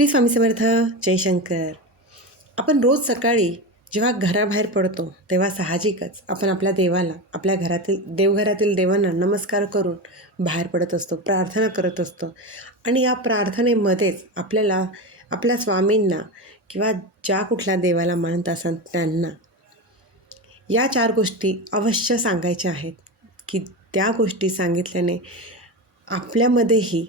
श्री स्वामी समर्थ जयशंकर आपण रोज सकाळी जेव्हा घराबाहेर पडतो तेव्हा साहजिकच आपण आपल्या देवाला आपल्या घरातील देवघरातील देवांना नमस्कार करून बाहेर पडत असतो प्रार्थना करत असतो. आणि या प्रार्थनेमध्येच आपल्याला आपल्या स्वामींना किंवा ज्या कुठल्या देवाला मानत असाल त्यांना या चार गोष्टी अवश्य सांगायच्या आहेत. की त्या गोष्टी सांगितल्याने आपल्यामध्येही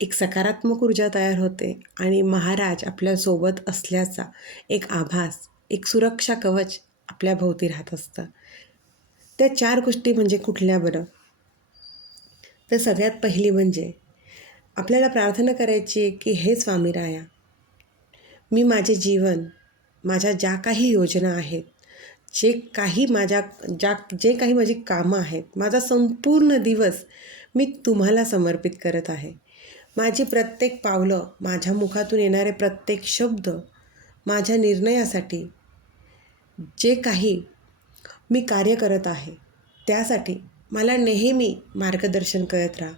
एक सकारात्मक ऊर्जा तयार होते आणि महाराज आपल्यासोबत असल्याचा एक आभास एक सुरक्षा कवच आपल्या भोवती राहत असतं. त्या चार गोष्टी म्हणजे कुठल्या बरं? तर सगळ्यात पहिली म्हणजे आपल्याला प्रार्थना करायची आहे की हे स्वामी राया मी माझे जीवन माझ्या ज्या काही योजना आहेत जे काही माझ्या ज्या जे काही माझी कामं आहेत माझा संपूर्ण दिवस मी तुम्हाला समर्पित करत आहे. माझी प्रत्येक पावलं माझ्या मुखातून येणारे प्रत्येक शब्द माझ्या निर्णयासाठी जे काही मी कार्य करत आहे त्यासाठी मला नेहमी मार्गदर्शन करत राहा.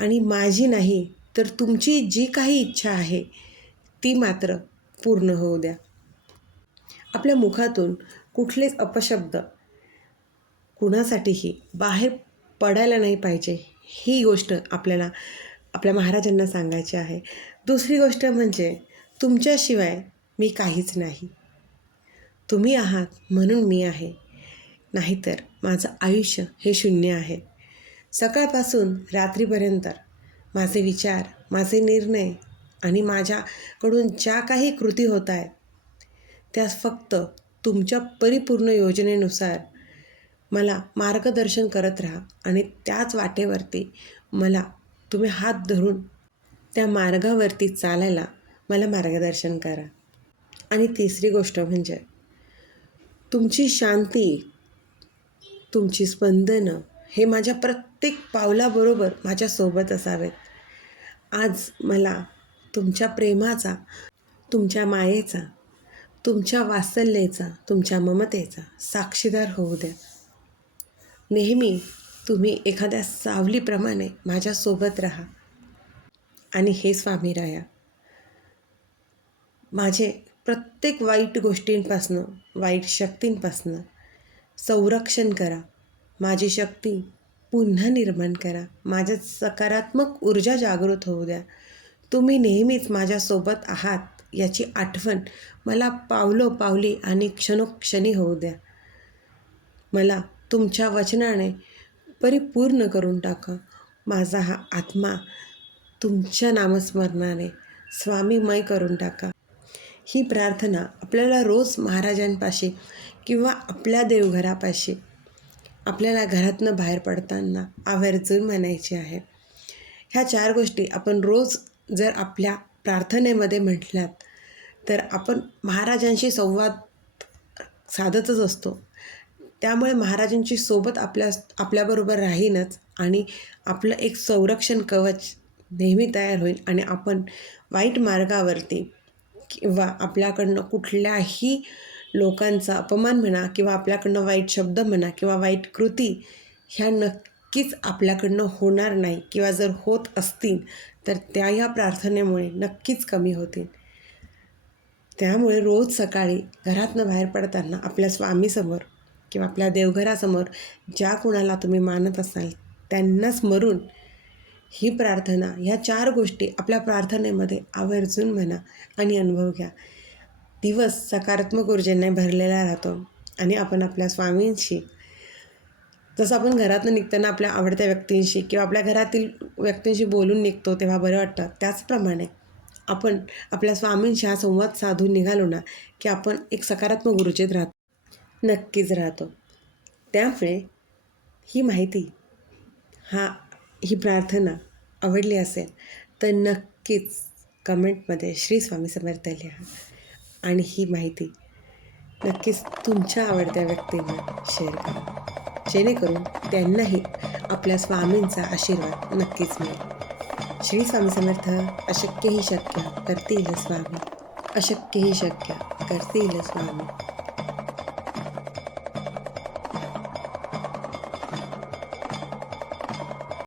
आणि माझी नाही तर तुमची जी काही इच्छा आहे ती मात्र पूर्ण होऊ द्या. आपल्या मुखातून कुठलेच अपशब्द कुणासाठीही बाहेर पडायला नाही पाहिजे ही गोष्ट आपल्याला आपल्या महाराजांना सांगायचे आहे. दुसरी गोष्ट म्हणजे तुमच्याशिवाय मी काहीच नाही. तुम्ही आहात म्हणून मी आहे. नाहीतर माझं आयुष्य हे शून्य आहे. सकाळपासून रात्रीपर्यंत माझे विचार माझे निर्णय आणि माझ्याकडून ज्या काही कृती होत आहेत त्या फक्त तुमच्या परिपूर्ण योजनेनुसार मला मार्गदर्शन करत राहा आणि त्याच वाटेवरती मला तुम्ही हात धरून त्या मार्गावरती चालायला मला मार्गदर्शन करा. आणि तिसरी गोष्ट म्हणजे तुमची शांती तुमची स्पंदनं हे माझ्या प्रत्येक पावलाबरोबर माझ्यासोबत असावेत. आज मला तुमच्या प्रेमाचा तुमच्या मायेचा तुमच्या वात्सल्याचा तुमच्या ममतेचा साक्षीदार होऊ द्या. नेहमी तुम्ही एखाद्या सावलीप्रमाणे माझ्यासोबत राहा. आणि हे स्वामी राया माझे प्रत्येक वाईट गोष्टींपासनं वाईट शक्तींपासनं संरक्षण करा. माझी शक्ती पुन्हा निर्माण करा. माझ्यात सकारात्मक ऊर्जा जागृत होऊ द्या. तुम्ही नेहमीच माझ्यासोबत आहात याची आठवण मला पावलो पावली आणि क्षणोक्षणी होऊ द्या. मला तुमच्या वचनाने परिपूर्ण करून टाका. माझा हा आत्मा तुमच्या नामस्मरणाने स्वामीमय करून टाका. ही प्रार्थना आपल्याला रोज महाराजांपाशी किंवा आपल्या देवघरापाशी आपल्याला घरातनं बाहेर पडताना आवर्जून म्हणायची आहे. ह्या चार गोष्टी आपण रोज जर आपल्या प्रार्थनेमध्ये म्हटल्यात तर आपण महाराजांशी संवाद साधतच असतो. त्यामुळे महाराजांची सोबत आपल्या आपल्याबरोबर राहीनच आणि आपलं एक संरक्षण कवच नेहमी तयार होईल आणि आपण वाईट मार्गावरती किंवा आपल्याकडनं कुठल्याही लोकांचा अपमान म्हणा किंवा आपल्याकडनं वाईट शब्द म्हणा किंवा वाईट कृती ह्या नक्कीच आपल्याकडनं होणार नाही किंवा जर होत असतील तर त्या ह्या प्रार्थनेमुळे नक्कीच कमी होतील. त्यामुळे रोज सकाळी घरातनं बाहेर पडताना आपल्या स्वामीसमोर किंवा आपल्या देवघरासमोर ज्या कुणाला तुम्ही मानत असाल त्यांना स्मरून ही प्रार्थना ह्या चार गोष्टी आपल्या प्रार्थनेमध्ये आवर्जून म्हणा आणि अनुभव घ्या. दिवस सकारात्मक ऊर्जेने भरलेला राहतो आणि आपण आपल्या स्वामींशी जसं आपण घरातून निघताना आपल्या आवडत्या व्यक्तींशी किंवा आपल्या घरातील व्यक्तींशी बोलून निघतो तेव्हा बरं वाटतं. त्याचप्रमाणे आपण आपल्या स्वामींशी हा संवाद साधून निघालो ना की आपण एक सकारात्मक ऊर्जेत राहतो. नक्कीच राहतो. त्यामुळे ही माहिती हा ही प्रार्थना आवडली असेल तर नक्कीच कमेंटमध्ये श्री स्वामी समर्थ लिहा. आणि ही माहिती नक्कीच तुमच्या आवडत्या व्यक्तींना शेअर करा. जेणेकरून त्यांनाही आपल्या स्वामींचा आशीर्वाद नक्कीच मिळेल. श्री स्वामी समर्थ अशक्यही शक्य करतील स्वामी. अशक्यही शक्य करतील स्वामी.